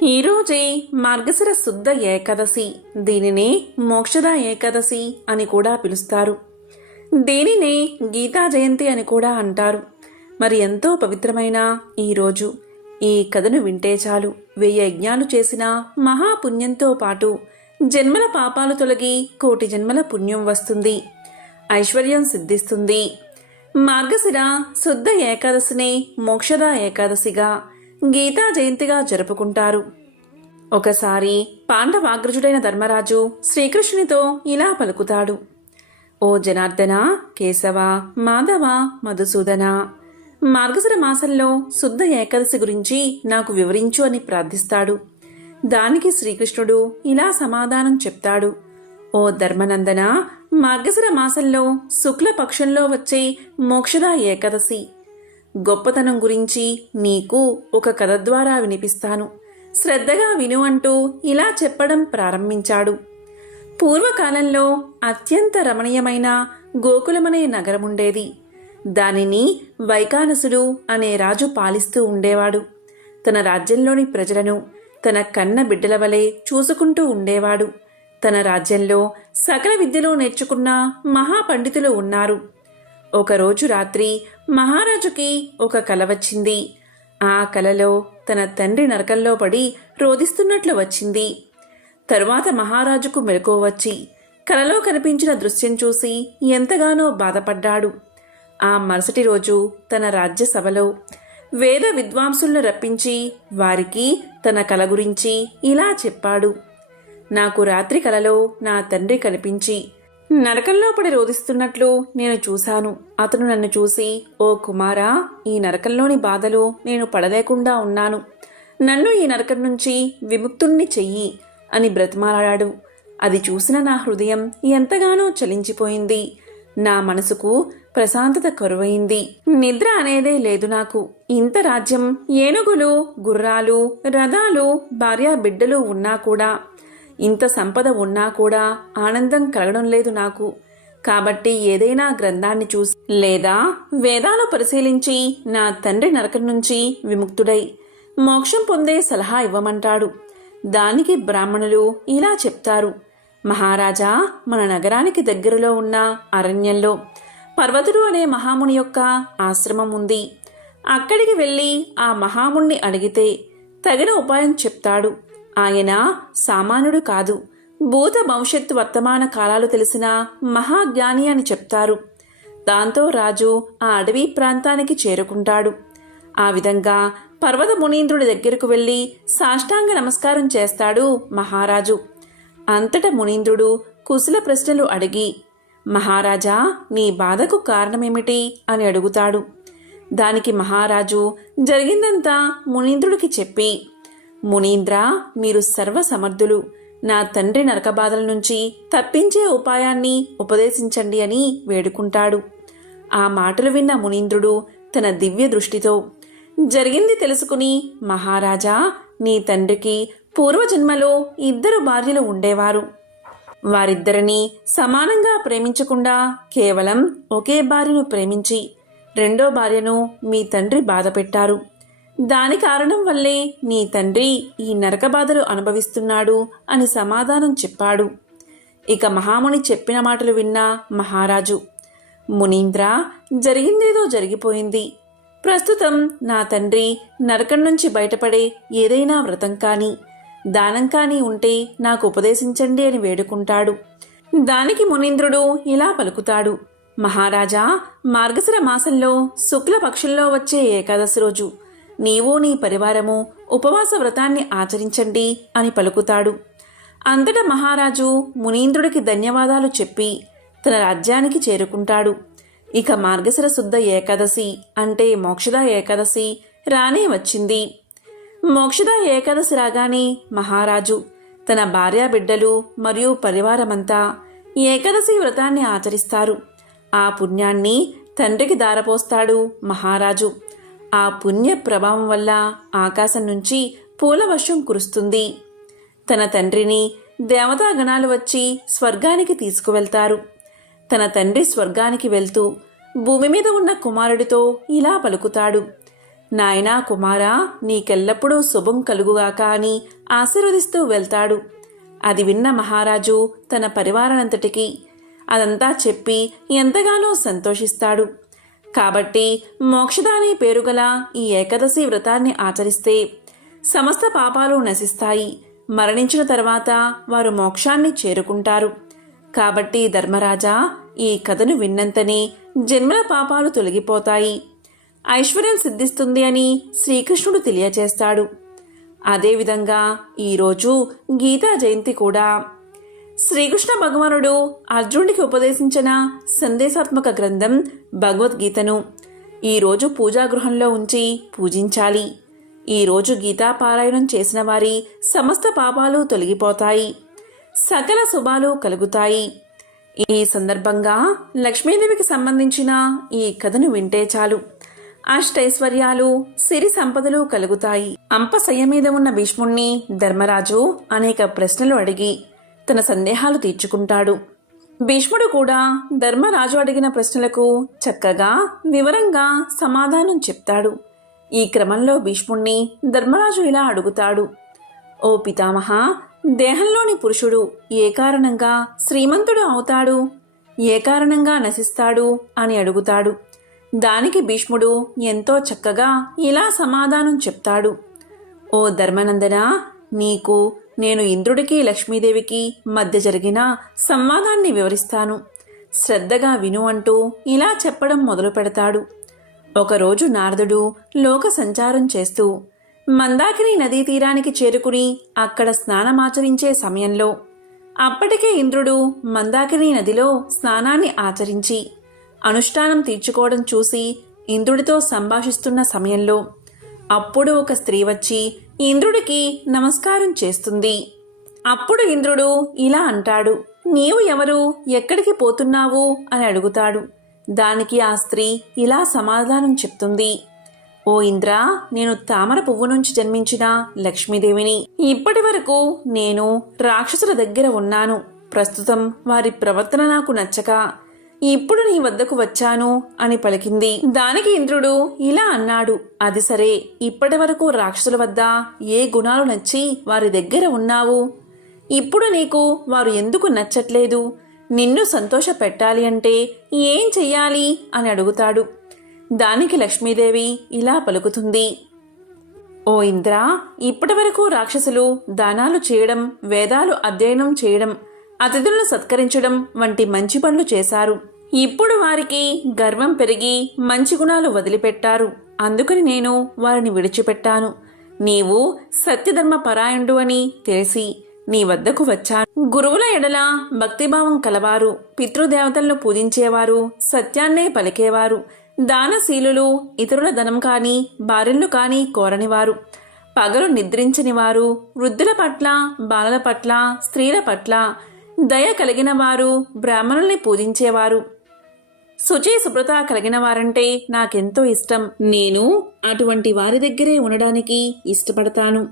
ఈరోజే మార్గశిర శుద్ధ ఏకాదశి. దీనినే మోక్షద ఏకాదశి అని కూడా పిలుస్తారు. దీనినే గీతా జయంతి అని కూడా అంటారు. మరి ఎంతో పవిత్రమైన ఈరోజు ఈ కథను వింటే చాలు 1000 యజ్ఞాలు చేసిన మహాపుణ్యంతో పాటు జన్మల పాపాలు తొలగి కోటి జన్మల పుణ్యం వస్తుంది, ఐశ్వర్యం సిద్ధిస్తుంది. మార్గశిర శుద్ధ ఏకాదశినే మోక్షద ఏకాదశిగా, గీతా జయంతిగా జరుపుకుంటారు. ఒకసారి పాండవాగ్రజుడైన ధర్మరాజు శ్రీకృష్ణునితో ఇలా పలుకుతాడు: ఓ జనార్దన, కేశవ, మాధవ, మధుసూదన, మార్గశిర మాసంలో శుద్ధ ఏకాదశి గురించి నాకు వివరించు అని ప్రార్థిస్తాడు. దానికి శ్రీకృష్ణుడు ఇలా సమాధానం చెప్తాడు: ఓ ధర్మనందన, మార్గశిర మాసంలో శుక్ల పక్షంలో వచ్చే మోక్షద ఏకాదశి గొప్పతనం గురించి నీకు ఒక కథ ద్వారా వినిపిస్తాను, శ్రద్ధగా విను అంటూ ఇలా చెప్పడం ప్రారంభించాడు. పూర్వకాలంలో అత్యంత రమణీయమైన గోకులమనే నగరముండేది. దానిని వైకానసుడు అనే రాజు పాలిస్తూ ఉండేవాడు. తన రాజ్యంలోని ప్రజలను తన కన్న బిడ్డల వలె చూసుకుంటూ ఉండేవాడు. తన రాజ్యంలో సకల విద్యలు నేర్చుకున్న మహాపండితులు ఉన్నారు. ఒకరోజు రాత్రి మహారాజుకి ఒక కల వచ్చింది. ఆ కలలో తన తండ్రి నరకంలో పడి రోదిస్తున్నట్లు వచ్చింది. తరువాత మహారాజుకు మెలకువ వచ్చి కలలో కనిపించిన దృశ్యం చూసి ఎంతగానో బాధపడ్డాడు. ఆ మరుసటి రోజు తన రాజ్యసభలో వేద విద్వాంసులను రప్పించి వారికి తన కల గురించి ఇలా చెప్పాడు: నాకు రాత్రి కలలో నా తండ్రి కనిపించి నరకంలో పడి రోదిస్తున్నట్లు నేను చూశాను. అతను నన్ను చూసి, ఓ కుమారా, ఈ నరకంలోని బాధలు నేను పడలేకుండా ఉన్నాను, నన్ను ఈ నరకం నుంచి విముక్తుణ్ణి చెయ్యి అని బ్రతిమాలాడాడు. అది చూసిన నా హృదయం ఎంతగానో చలించిపోయింది. నా మనసుకు ప్రశాంతత కరువైంది. నిద్ర అనేదే లేదు నాకు. ఇంత రాజ్యం, ఏనుగులు, గుర్రాలు, రథాలు, భార్య బిడ్డలు ఉన్నా కూడా, ఇంత సంపద ఉన్నా కూడా ఆనందం కలగడం లేదు నాకు. కాబట్టి ఏదైనా గ్రంథాన్ని చూసి లేదా వేదాలు పరిశీలించి నా తండ్రి నరకం నుంచి విముక్తుడై మోక్షం పొందే సలహా ఇవ్వమంటాడు. దానికి బ్రాహ్మణులు ఇలా చెప్తారు: మహారాజా, మన నగరానికి దగ్గరలో ఉన్న అరణ్యంలో పర్వతుడు అనే మహాముని యొక్క ఆశ్రమం ఉంది. అక్కడికి వెళ్ళి ఆ మహాముని అడిగితే తగిన ఉపాయం చెప్తాడు. ఆయన సామాన్యుడు కాదు, భూత భవిష్యత్తు వర్తమాన కాలాలు తెలిసిన మహాజ్ఞాని అని చెప్తారు. దాంతో రాజు ఆ అడవి ప్రాంతానికి చేరుకుంటాడు. ఆ విధంగా పర్వత మునీంద్రుడి దగ్గరకు వెళ్ళి సాష్టాంగ నమస్కారం చేస్తాడు మహారాజు. అంతటా మునీంద్రుడు కుశల ప్రశ్నలు అడిగి, మహారాజా, నీ బాధకు కారణమేమిటి అని అడుగుతాడు. దానికి మహారాజు జరిగిందంతా మునీంద్రుడికి చెప్పి, మునీంద్ర, మీరు సర్వసమర్థులు, నా తండ్రి నరకబాధల నుంచి తప్పించే ఉపాయాన్ని ఉపదేశించండి అని వేడుకుంటాడు. ఆ మాటలు విన్న మునీంద్రుడు తన దివ్య దృష్టితో జరిగింది తెలుసుకుని, మహారాజా, నీ తండ్రికి పూర్వజన్మలో 2 భార్యలు ఉండేవారు. వారిద్దరినీ సమానంగా ప్రేమించకుండా కేవలం ఒకే భార్యను ప్రేమించి 2వ భార్యను మీ తండ్రి బాధ పెట్టారు. దాని కారణం వల్లే నీ తండ్రి ఈ నరక బాధలు అనుభవిస్తున్నాడు అని సమాధానం చెప్పాడు. ఇక మహాముని చెప్పిన మాటలు విన్న మహారాజు, మునీంద్ర, జరిగిందేదో జరిగిపోయింది. ప్రస్తుతం నా తండ్రి నరకం నుంచి బయటపడే ఏదైనా వ్రతం కానీ దానం కానీ ఉంటే నాకు ఉపదేశించండి అని వేడుకుంటాడు. దానికి మునీంద్రుడు ఇలా పలుకుతాడు: మహారాజా, మార్గశిర మాసంలో శుక్ల పక్షంలో వచ్చే ఏకాదశి రోజు నీవు నీ పరివారము ఉపవాస వ్రతాన్ని ఆచరించండి అని పలుకుతాడు. అంతటా మహారాజు మునీంద్రుడికి ధన్యవాదాలు చెప్పి తన రాజ్యానికి చేరుకుంటాడు. ఇక మార్గశిర శుద్ధ ఏకాదశి అంటే మోక్షద ఏకాదశి రానే వచ్చింది. మోక్షద ఏకాదశి రాగానే మహారాజు తన భార్యాబిడ్డలు మరియు పరివారమంతా ఏకాదశి వ్రతాన్ని ఆచరిస్తారు. ఆ పుణ్యాన్ని తండ్రికి దారపోస్తాడు మహారాజు. ఆ పుణ్య ప్రభావం వల్ల ఆకాశం నుంచి పూల వర్షం కురుస్తుంది. తన తండ్రిని దేవతాగణాలు వచ్చి స్వర్గానికి తీసుకువెళ్తారు. తన తండ్రి స్వర్గానికి వెళ్తూ భూమి మీద ఉన్న కుమారుడితో ఇలా పలుకుతాడు: నాయనా కుమారా, నీకెల్లప్పుడూ శుభం కలుగుగాక అని ఆశీర్వదిస్తూ వెళ్తాడు. అది విన్న మహారాజు తన పరివారానంతటికీ అదంతా చెప్పి ఎంతగానో సంతోషిస్తాడు. కాబట్టి మోక్షదాని పేరుగల ఈ ఏకాదశి వ్రతాన్ని ఆచరిస్తే సమస్త పాపాలు నశిస్తాయి. మరణించిన తర్వాత వారు మోక్షాన్ని చేరుకుంటారు. కాబట్టి ధర్మరాజా, ఈ కథను విన్నంతనే జన్మల పాపాలు తొలగిపోతాయి, ఐశ్వర్యం సిద్ధిస్తుంది అని శ్రీకృష్ణుడు తెలియచేస్తాడు. అదేవిధంగా ఈరోజు గీతా జయంతి కూడా. శ్రీకృష్ణ భగవానుడు అర్జునుడికి ఉపదేశించిన సందేశాత్మక గ్రంథం భగవద్గీతను ఈరోజు పూజాగృహంలో ఉంచి పూజించాలి. ఈరోజు గీతా పారాయణం చేసిన వారి సమస్త పాపాలు తొలగిపోతాయి, సకల శుభాలు కలుగుతాయి. ఈ సందర్భంగా లక్ష్మీదేవికి సంబంధించిన ఈ కథను వింటే చాలు, అష్టైశ్వర్యాలు సిరి సంపదలు కలుగుతాయి. అంపశయ్య మీద ఉన్న భీష్ముణ్ణి ధర్మరాజు అనేక ప్రశ్నలు అడిగి తన సందేహాలు తీర్చుకుంటాడు. భీష్ముడు కూడా ధర్మరాజు అడిగిన ప్రశ్నలకు చక్కగా వివరంగా సమాధానం చెప్తాడు. ఈ క్రమంలో భీష్ముణ్ణి ధర్మరాజు ఇలా అడుగుతాడు: ఓ పితామహ, దేహంలోని పురుషుడు ఏ కారణంగా శ్రీమంతుడు అవుతాడు, ఏ కారణంగా నశిస్తాడు అని అడుగుతాడు. దానికి భీష్ముడు ఎంతో చక్కగా ఇలా సమాధానం చెప్తాడు: ఓ ధర్మనందన, నీకు నేను ఇంద్రుడికి లక్ష్మీదేవికి మధ్య జరిగిన సంవాదాన్ని వివరిస్తాను, శ్రద్ధగా విను అంటూ ఇలా చెప్పడం మొదలు పెడతాడు. ఒకరోజు నారదుడు లోక సంచారం చేస్తూ మందాకిని నదీ తీరానికి చేరుకుని అక్కడ స్నానమాచరించే సమయంలో అప్పటికే ఇంద్రుడు మందాకిని నదిలో స్నానాన్ని ఆచరించి అనుష్ఠానం తీర్చుకోవడం చూసి ఇంద్రుడితో సంభాషిస్తున్న సమయంలో అప్పుడు ఒక స్త్రీ వచ్చి ఇంద్రుడికి నమస్కారం చేస్తుంది. అప్పుడు ఇంద్రుడు ఇలా అంటాడు: నీవు ఎవరు, ఎక్కడికి పోతున్నావు అని అడుగుతాడు. దానికి ఆ స్త్రీ ఇలా సమాధానం చెప్తుంది: ఓ ఇంద్ర, నేను తామర పువ్వు నుంచి జన్మించిన లక్ష్మీదేవిని. ఇప్పటి వరకు నేను రాక్షసుల దగ్గర ఉన్నాను. ప్రస్తుతం వారి ప్రవర్తన నాకు నచ్చక ఇప్పుడు నీ వద్దకు వచ్చాను అని పలికింది. దానికి ఇంద్రుడు ఇలా అన్నాడు: అది సరే, ఇప్పటి వరకు రాక్షసుల వద్ద ఏ గుణాలు నచ్చి వారి దగ్గర ఉన్నావు? ఇప్పుడు నీకు వారు ఎందుకు నచ్చట్లేదు? నిన్ను సంతోష పెట్టాలి అంటే ఏం చెయ్యాలి అని అడుగుతాడు. దానికి లక్ష్మీదేవి ఇలా పలుకుతుంది: ఓ ఇంద్ర, ఇప్పటి వరకు రాక్షసులు దానాలు చేయడం, వేదాలు అధ్యయనం చేయడం, అతిథులను సత్కరించడం వంటి మంచి పనులు చేశారు. ఇప్పుడు వారికి గర్వం పెరిగి మంచి గుణాలు వదిలిపెట్టారు. అందుకని నేను వారిని విడిచిపెట్టాను. నీవు సత్యధర్మ పరాయణుడు అని తెలిసి నీ వద్దకు వచ్చాను. గురువుల ఎడల భక్తిభావం కలవారు, పితృదేవతలను పూజించేవారు, సత్యాన్నే పలికేవారు, దానశీలులు, ఇతరుల ధనం కాని భార్యలు కాని కోరనివారు, పగలు నిద్రించనివారు, వృద్ధుల పట్ల, బాలల పట్ల, స్త్రీల పట్ల దయ కలిగిన వారు, బ్రాహ్మణుల్ని పూజించేవారు, శుచి శుభ్రత కలిగిన వారంటే నాకెంతో ఇష్టం. నేను అటువంటి వారి దగ్గరే ఉండడానికి ఇష్టపడతాను.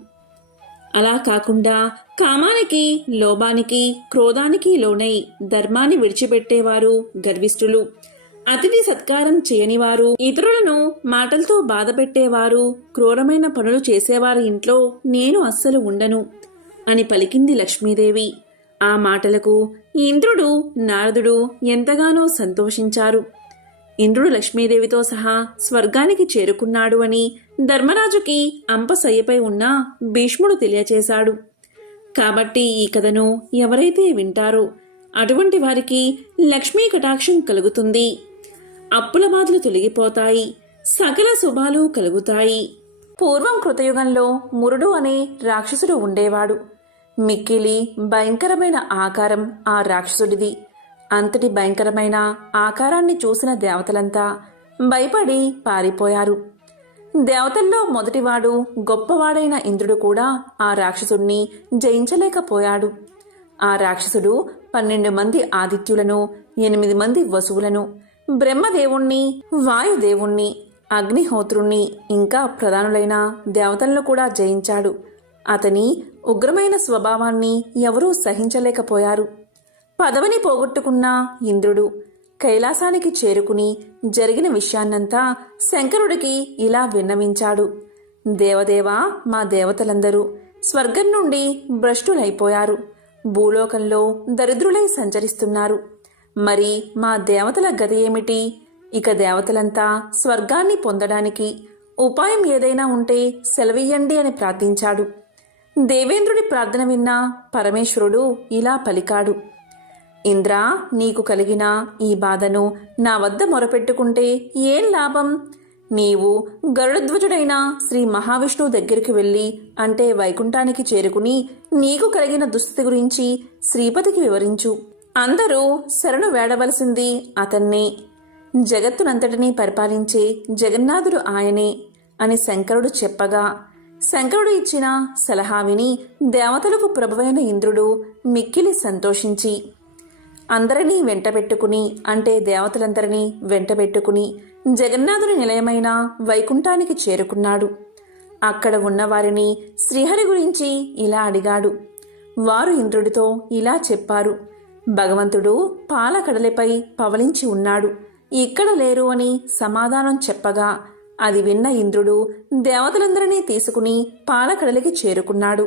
అలా కాకుండా కామానికి, లోభానికి, క్రోధానికి లోనై ధర్మాన్ని విడిచిపెట్టేవారు గర్విష్ఠులు, అతిథి సత్కారం చేయనివారు, ఇతరులను మాటలతో బాధపెట్టేవారు, క్రూరమైన పనులు చేసేవారి ఇంట్లో నేను అస్సలు ఉండను అని పలికింది లక్ష్మీదేవి. ఆ మాటలకు ఇంద్రుడు, నారదుడు ఎంతగానో సంతోషించారు. ఇంద్రుడు లక్ష్మీదేవితో సహా స్వర్గానికి చేరుకున్నాడు అని ధర్మరాజుకి అంపశయ్యపై ఉన్న భీష్ముడు తెలియచేశాడు. కాబట్టి ఈ కథను ఎవరైతే వింటారో అటువంటి వారికి లక్ష్మీ కటాక్షం కలుగుతుంది, అప్పుల బాధలు తొలగిపోతాయి, సకల శుభాలు కలుగుతాయి. పూర్వం కృతయుగంలో మురుడు అనే రాక్షసుడు ఉండేవాడు. మిక్కిలి భయంకరమైన ఆకారం ఆ రాక్షసుడిది. అంతటి భయంకరమైన ఆకారాన్ని చూసిన దేవతలంతా భయపడి పారిపోయారు. దేవతల్లో మొదటివాడు, గొప్పవాడైన ఇంద్రుడు కూడా ఆ రాక్షసుడిని జయించలేకపోయాడు. ఆ రాక్షసుడు 12 మంది ఆదిత్యులను, 8 మంది వసువులను, బ్రహ్మదేవుణ్ణి, వాయుదేవుణ్ణి, అగ్నిహోత్రుణ్ణి, ఇంకా ప్రధానులైన దేవతలను కూడా జయించాడు. అతని ఉగ్రమైన స్వభావాన్ని ఎవరూ సహించలేకపోయారు. పదవిని పోగొట్టుకున్న ఇంద్రుడు కైలాసానికి చేరుకుని జరిగిన విషయాన్నంతా శంకరుడికి ఇలా విన్నవించాడు. దేవదేవా, మా దేవతలందరూ స్వర్గం నుండి భ్రష్టులైపోయారు, భూలోకంలో దరిద్రులై సంచరిస్తున్నారు. మరి మా దేవతల గతి ఏమిటి? ఇక దేవతలంతా స్వర్గాన్ని పొందడానికి ఉపాయం ఏదైనా ఉంటే సెలవియ్యండి అని ప్రార్థించాడు. దేవేంద్రుడి ప్రార్థన విన్న పరమేశ్వరుడు ఇలా పలికాడు. ఇంద్రా, నీకు కలిగిన ఈ బాధను నా వద్ద మొరపెట్టుకుంటే ఏం లాభం? నీవు గరుడధ్వజుడైన శ్రీ మహావిష్ణువు దగ్గరికి వెళ్ళి, అంటే వైకుంఠానికి చేరుకుని నీకు కలిగిన దుస్థితి గురించి శ్రీపతికి వివరించు. అందరూ శరణు వేడవలసింది అతన్నే. జగత్తునంతటినీ పరిపాలించే జగన్నాథుడు ఆయనే అని శంకరుడు చెప్పగా, శంకరుడు ఇచ్చిన సలహా విని దేవతలకు ప్రభువైన ఇంద్రుడు మిక్కిలి సంతోషించి అందరినీ వెంటబెట్టుకుని, అంటే దేవతలందరినీ వెంటబెట్టుకుని జగన్నాథుని నిలయమైన వైకుంఠానికి చేరుకున్నాడు. అక్కడ ఉన్నవారిని శ్రీహరి గురించి ఇలా అడిగాడు. వారు ఇంద్రుడితో ఇలా చెప్పారు. భగవంతుడు పాలకడలిపై పవలించి ఉన్నాడు, ఇక్కడ లేరు అని సమాధానం చెప్పగా, అది విన్న ఇంద్రుడు దేవతలందరినీ తీసుకుని పాలకడలికి చేరుకున్నాడు.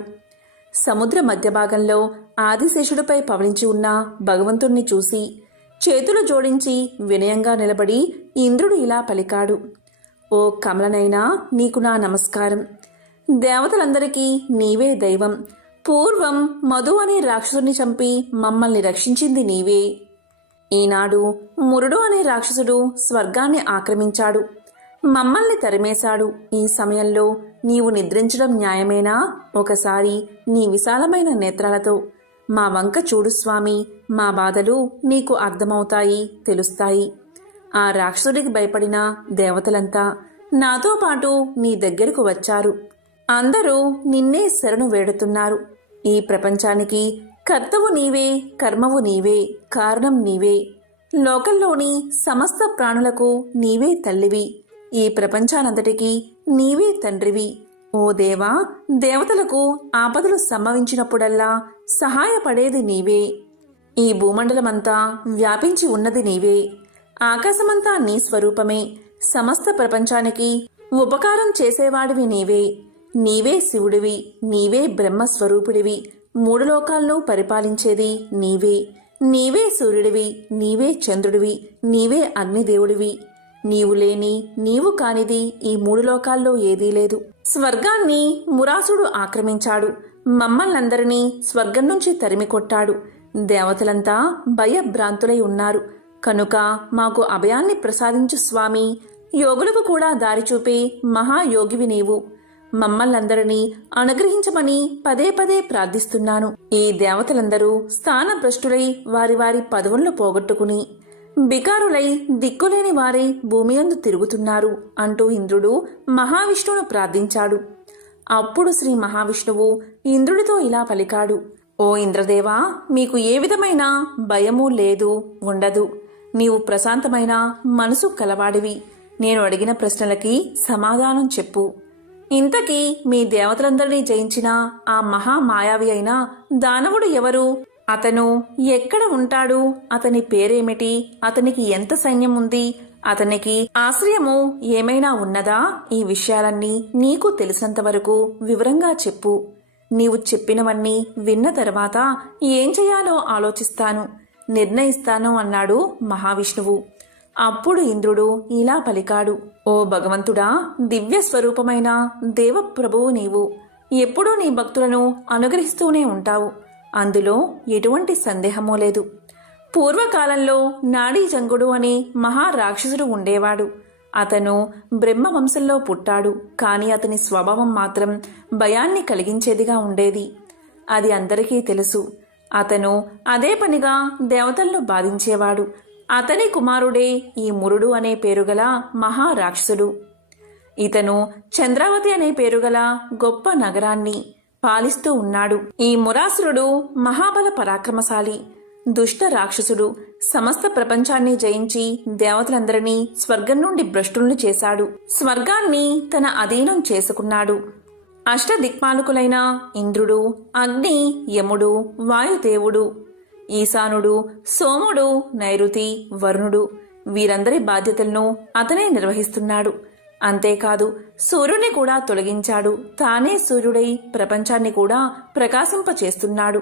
సముద్ర మధ్య భాగంలో ఆదిశేషుడిపై పవలించి ఉన్న భగవంతుణ్ణి చూసి చేతులు జోడించి వినయంగా నిలబడి ఇంద్రుడు ఇలా పలికాడు. ఓ కమలనైనా, నీకు నా నమస్కారం. దేవతలందరికీ నీవే దైవం. పూర్వం మధు అనే రాక్షసుని చంపి మమ్మల్ని రక్షించింది నీవే. ఈనాడు మురుడు అనే రాక్షసుడు స్వర్గాన్ని ఆక్రమించాడు, మమ్మల్ని తరిమేశాడు. ఈ సమయంలో నీవు నిద్రించడం న్యాయమేనా? ఒకసారి నీ విశాలమైన నేత్రాలతో మా వంక చూడు స్వామి, మా బాధలు నీకు అర్థమవుతాయి, తెలుస్తాయి. ఆ రాక్షసుడికి భయపడిన దేవతలంతా నాతో పాటు నీ దగ్గరకు వచ్చారు. అందరూ నిన్నే శరణు వేడుతున్నారు. ఈ ప్రపంచానికి కర్తవు నీవే, కర్మవు నీవే, కారణం నీవే. లోకంలోని సమస్త ప్రాణులకు నీవే తల్లివి, ఈ ప్రపంచానంతటికీ నీవే తండ్రివి. ఓ దేవా, దేవతలకు ఆపదలు సంభవించినప్పుడల్లా సహాయపడేది నీవే. ఈ భూమండలమంతా వ్యాపించి ఉన్నది నీవే. ఆకాశమంతా నీ స్వరూపమే. సమస్త ప్రపంచానికి ఉపకారం చేసేవాడివి నీవే. నీవే శివుడివి, నీవే బ్రహ్మస్వరూపుడివి. మూడు లోకాలను పరిపాలించేది నీవే. నీవే సూర్యుడివి, నీవే చంద్రుడివి, నీవే అగ్నిదేవుడివి. నీవు లేని, నీవు కానిది ఈ మూడు లోకాల్లో ఏదీ లేదు. స్వర్గాన్ని మురాసుడు ఆక్రమించాడు, మమ్మల్నందరినీ స్వర్గం నుంచి తరిమి కొట్టాడు. దేవతలంతా భయభ్రాంతులై ఉన్నారు. కనుక మాకు అభయాన్ని ప్రసాదించు స్వామి. యోగులకు కూడా దారి చూపే మహాయోగివి నీవు. మమ్మల్నందరినీ అనుగ్రహించమని పదే పదే ప్రార్థిస్తున్నాను. ఈ దేవతలందరూ స్థానభ్రష్టులై వారి వారి పదవులను పోగొట్టుకుని బికారులై దిక్కులేని వారై భూమియందు తిరుగుతున్నారు అంటూ ఇంద్రుడు మహావిష్ణువును ప్రార్థించాడు. అప్పుడు శ్రీ మహావిష్ణువు ఇంద్రుడితో ఇలా పలికాడు. ఓ ఇంద్రదేవా, మీకు ఏ విధమైన భయము లేదు, ఉండదు. నీవు ప్రశాంతమైన మనసు కలవాడివి. నేను అడిగిన ప్రశ్నలకి సమాధానం చెప్పు. ఇంతకీ మీ దేవతలందరినీ జయించిన ఆ మహామాయావి అయిన దానవుడు ఎవరు? అతను ఎక్కడ ఉంటాడు? అతని పేరేమిటి? అతనికి ఎంత సైన్యం ఉంది? అతనికి ఆశ్రయము ఏమైనా ఉన్నదా? ఈ విషయాలన్నీ నీకు తెలిసినంతవరకు వివరంగా చెప్పు. నీవు చెప్పినవన్నీ విన్న తర్వాత ఏం చేయాలో ఆలోచిస్తాను, నిర్ణయిస్తాను అన్నాడు మహావిష్ణువు. అప్పుడు ఇంద్రుడు ఇలా పలికాడు. ఓ భగవంతుడా, దివ్య స్వరూపమైన దేవప్రభువు నీవు. ఎప్పుడూ నీ భక్తులను అనుగ్రహిస్తూనే ఉంటావు. అందులో ఎటువంటి సందేహమూ లేదు. పూర్వకాలంలో నాడీజంగుడు అనే మహారాక్షసుడు ఉండేవాడు. అతను బ్రహ్మవంశంలో పుట్టాడు. కాని అతని స్వభావం మాత్రం భయాన్ని కలిగించేదిగా ఉండేది. అది అందరికీ తెలుసు. అతను అదే పనిగా దేవతలను బాధించేవాడు. అతని కుమారుడే ఈ మురుడు అనే పేరుగల మహారాక్షసుడు. ఇతను చంద్రావతి అనే పేరుగల గొప్ప నగరాన్ని పాలిస్తూ ఉన్నాడు. ఈ మురాసురుడు మహాబల పరాక్రమశాలి, దుష్ట రాక్షసుడు. సమస్త ప్రపంచాన్ని జయించి దేవతలందరినీ స్వర్గం నుండి భ్రష్టుల్ని చేశాడు. స్వర్గాన్ని తన అధీనం చేసుకున్నాడు. అష్టదిక్పాలకులైన ఇంద్రుడు, అగ్ని, యముడు, వాయుదేవుడు ఈశానుడు, సోముడు, నైరుతి, వరుణుడు వీరందరి బాధ్యతలను అతనే నిర్వహిస్తున్నాడు. అంతేకాదు సూర్యుని కూడా తొలగించాడు. తానే సూర్యుడై ప్రపంచాన్ని కూడా ప్రకాశింపచేస్తున్నాడు.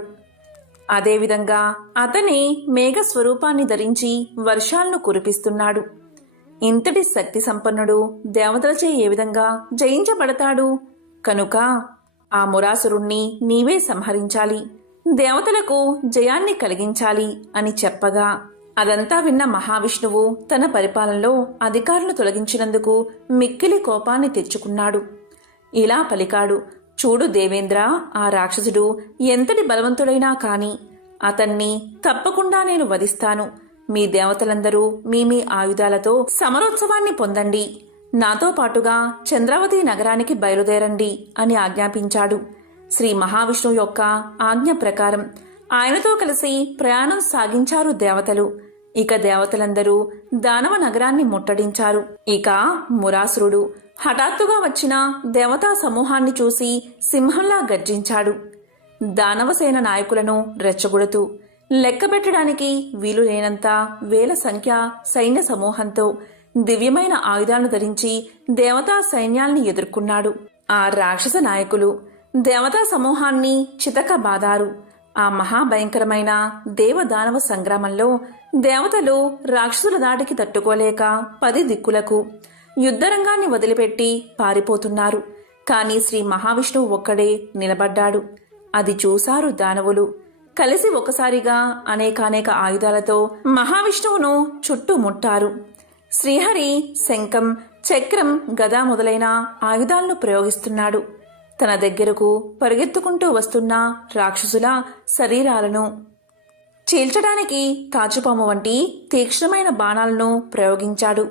అదేవిధంగా అతనే మేఘ స్వరూపాన్ని ధరించి వర్షాలను కురిపిస్తున్నాడు. ఇంతటి శక్తి సంపన్నుడు దేవతలచే ఏ విధంగా జయించబడతాడు? కనుక ఆ మురాసురుణ్ణి నీవే సంహరించాలి, దేవతలకు జయాన్ని కలిగించాలి అని చెప్పగా అదంతా విన్న మహావిష్ణువు తన పరిపాలనలో అధికారులు తొలగించినందుకు మిక్కిలి కోపాన్ని తెచ్చుకున్నాడు. ఇలా పలికాడు, చూడు దేవేంద్ర, ఆ రాక్షసుడు ఎంతటి బలవంతుడైనా కాని అతన్ని తప్పకుండా నేను వధిస్తాను. మీ దేవతలందరూ మీ మీ ఆయుధాలతో సమరోత్సవాన్ని పొందండి, నాతో పాటుగా చంద్రావతి నగరానికి బయలుదేరండి అని ఆజ్ఞాపించాడు. శ్రీ మహావిష్ణువు యొక్క ఆజ్ఞ ప్రకారం ఆయనతో కలిసి ప్రయాణం సాగించారు దేవతలు. ఇక దేవతలందరూ దానవ నగరాన్ని ముట్టడించారు. ఇక మురాసురుడు హఠాత్తుగా వచ్చిన దేవతా సమూహాన్ని చూసి సింహంలా గర్జించాడు. దానవసేన నాయకులను రెచ్చగొడుతూ లెక్కబెట్టడానికి వీలు లేనంత వేల సంఖ్య సైన్య సమూహంతో దివ్యమైన ఆయుధాలను ధరించి దేవతా సైన్యాల్ని ఎదుర్కొన్నాడు. ఆ రాక్షస నాయకులు దేవతా సమూహాన్ని చితకబాదారు. ఆ మహాభయంకరమైన దేవదానవ సంగ్రామంలో దేవతలు రాక్షసుల దాటికి తట్టుకోలేక 10 దిక్కులకు యుద్ధరంగాన్ని వదిలిపెట్టి పారిపోతున్నారు. కాని శ్రీ మహావిష్ణువు ఒక్కడే నిలబడ్డాడు. అది చూశారు దానవులు. కలిసి ఒకసారిగా అనేకానేక ఆయుధాలతో మహావిష్ణువును చుట్టుముట్టారు. శ్రీహరి శంఖం, చక్రం, గద మొదలైన ఆయుధాలను ప్రయోగిస్తున్నాడు. తన దగ్గరకు పరిగెత్తుకుంటూ వస్తున్న రాక్షసుల శరీరాలను చీల్చడానికి తాచుపాము వంటి తీక్ష్ణమైన బాణాలను ప్రయోగించాడు.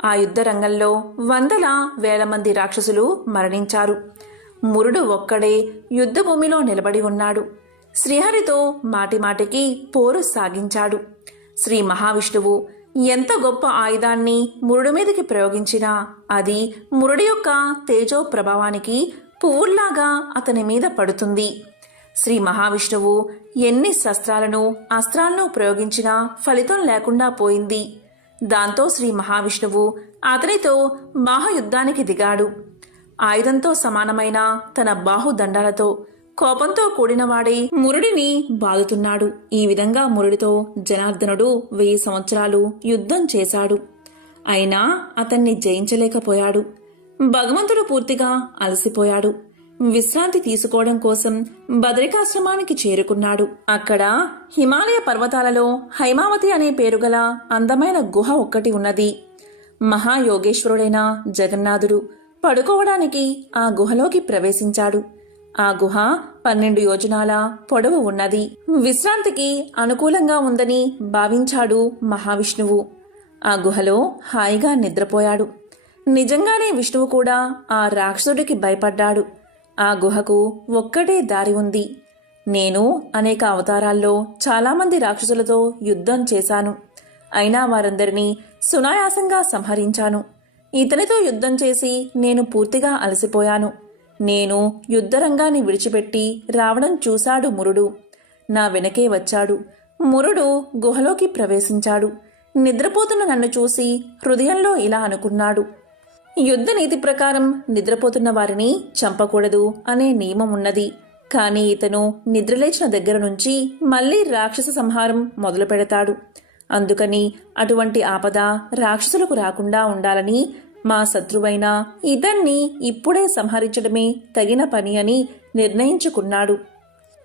ఆ యుద్ధ రంగంలో వందల వేల మంది రాక్షసులు మరణించారు. మురుడు ఒక్కడే యుద్ధభూమిలో నిలబడి ఉన్నాడు. శ్రీహరితో మాటిమాటికి పోరు సాగించాడు. శ్రీ మహావిష్ణువు ఎంత గొప్ప ఆయుధాన్ని మురుడు మీదకి ప్రయోగించినా అది మురుడి యొక్క తేజో ప్రభావానికి పువ్వుల్లాగా అతని మీద పడుతుంది. శ్రీ మహావిష్ణువు ఎన్ని శస్త్రాలను అస్త్రాలను ప్రయోగించినా ఫలితం లేకుండా పోయింది. దాంతో శ్రీ మహావిష్ణువు అతనితో బాహుయుద్ధానికి దిగాడు. ఆయుధంతో సమానమైన తన బాహుదండాలతో కోపంతో కూడినవాడే మురుడిని బాదుతున్నాడు. ఈ విధంగా మురుడితో జనార్దనుడు 1000 సంవత్సరాలు యుద్ధం చేశాడు. అయినా అతన్ని జయించలేకపోయాడు. భగవంతుడు పూర్తిగా అలసిపోయాడు. విశ్రాంతి తీసుకోవడం కోసం బదరికాశ్రమానికి చేరుకున్నాడు. అక్కడ హిమాలయ పర్వతాలలో హైమావతి అనే పేరుగల అందమైన గుహ ఒక్కటి ఉన్నది. మహాయోగేశ్వరుడైన జగన్నాథుడు పడుకోవడానికి ఆ గుహలోకి ప్రవేశించాడు. ఆ గుహ 12 యోజనాల పొడవు ఉన్నది. విశ్రాంతికి అనుకూలంగా ఉందని భావించాడు మహావిష్ణువు. ఆ గుహలో హాయిగా నిద్రపోయాడు. నిజంగానే విష్ణువు కూడా ఆ రాక్షసుడికి భయపడ్డాడు. ఆ గుహకు ఒక్కటే దారి ఉంది. నేను అనేక అవతారాల్లో చాలామంది రాక్షసులతో యుద్ధం చేశాను. అయినా వారందరినీ సునాయాసంగా సంహరించాను. ఇతనితో యుద్ధం చేసి నేను పూర్తిగా అలసిపోయాను. నేను యుద్ధరంగాన్ని విడిచిపెట్టి రావడం చూశాడు మురుడు. నా వెనకే వచ్చాడు. మురుడు గుహలోకి ప్రవేశించాడు. నిద్రపోతున్న నన్ను చూసి హృదయంలో ఇలా అనుకున్నాడు, యుద్ధ నీతి ప్రకారం నిద్రపోతున్న వారిని చంపకూడదు అనే నియమం ఉన్నది. కాని ఇతను నిద్రలేచిన దగ్గర నుంచి మళ్లీ రాక్షస సంహారం మొదలు పెడతాడు. అందుకని అటువంటి ఆపద రాక్షసులకు రాకుండా ఉండాలని మా శత్రువైన ఇతన్ని ఇప్పుడే సంహరించడమే తగిన పని అని నిర్ణయించుకున్నాడు.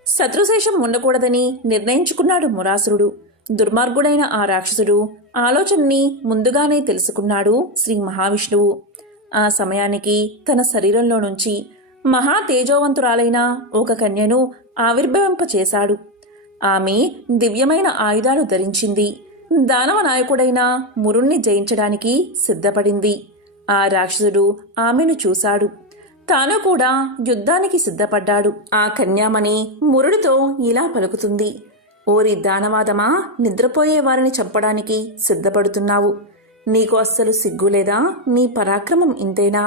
శత్రుశేషం ఉండకూడదని నిర్ణయించుకున్నాడు మురాసురుడు. దుర్మార్గుడైన ఆ రాక్షసుడు ఆలోచనని ముందుగానే తెలుసుకున్నాడు శ్రీ మహావిష్ణువు. ఆ సమయానికి తన శరీరంలో నుంచి మహా తేజోవంతురాలైన ఒక కన్యను ఆవిర్భవింపచేశాడు. ఆమె దివ్యమైన ఆయుధాలు ధరించింది. దానవ నాయకుడైన మురుణ్ణి జయించడానికి సిద్ధపడింది. ఆ రాక్షసుడు ఆమెను చూశాడు. తాను కూడా యుద్ధానికి సిద్ధపడ్డాడు. ఆ కన్యామణి మురుడితో ఇలా పలుకుతుంది, ఓరి దానవాదమా, నిద్రపోయే వారిని చంపడానికి సిద్ధపడుతున్నావు. నీకు అస్సలు సిగ్గులేదా? నీ పరాక్రమం ఇంతేనా?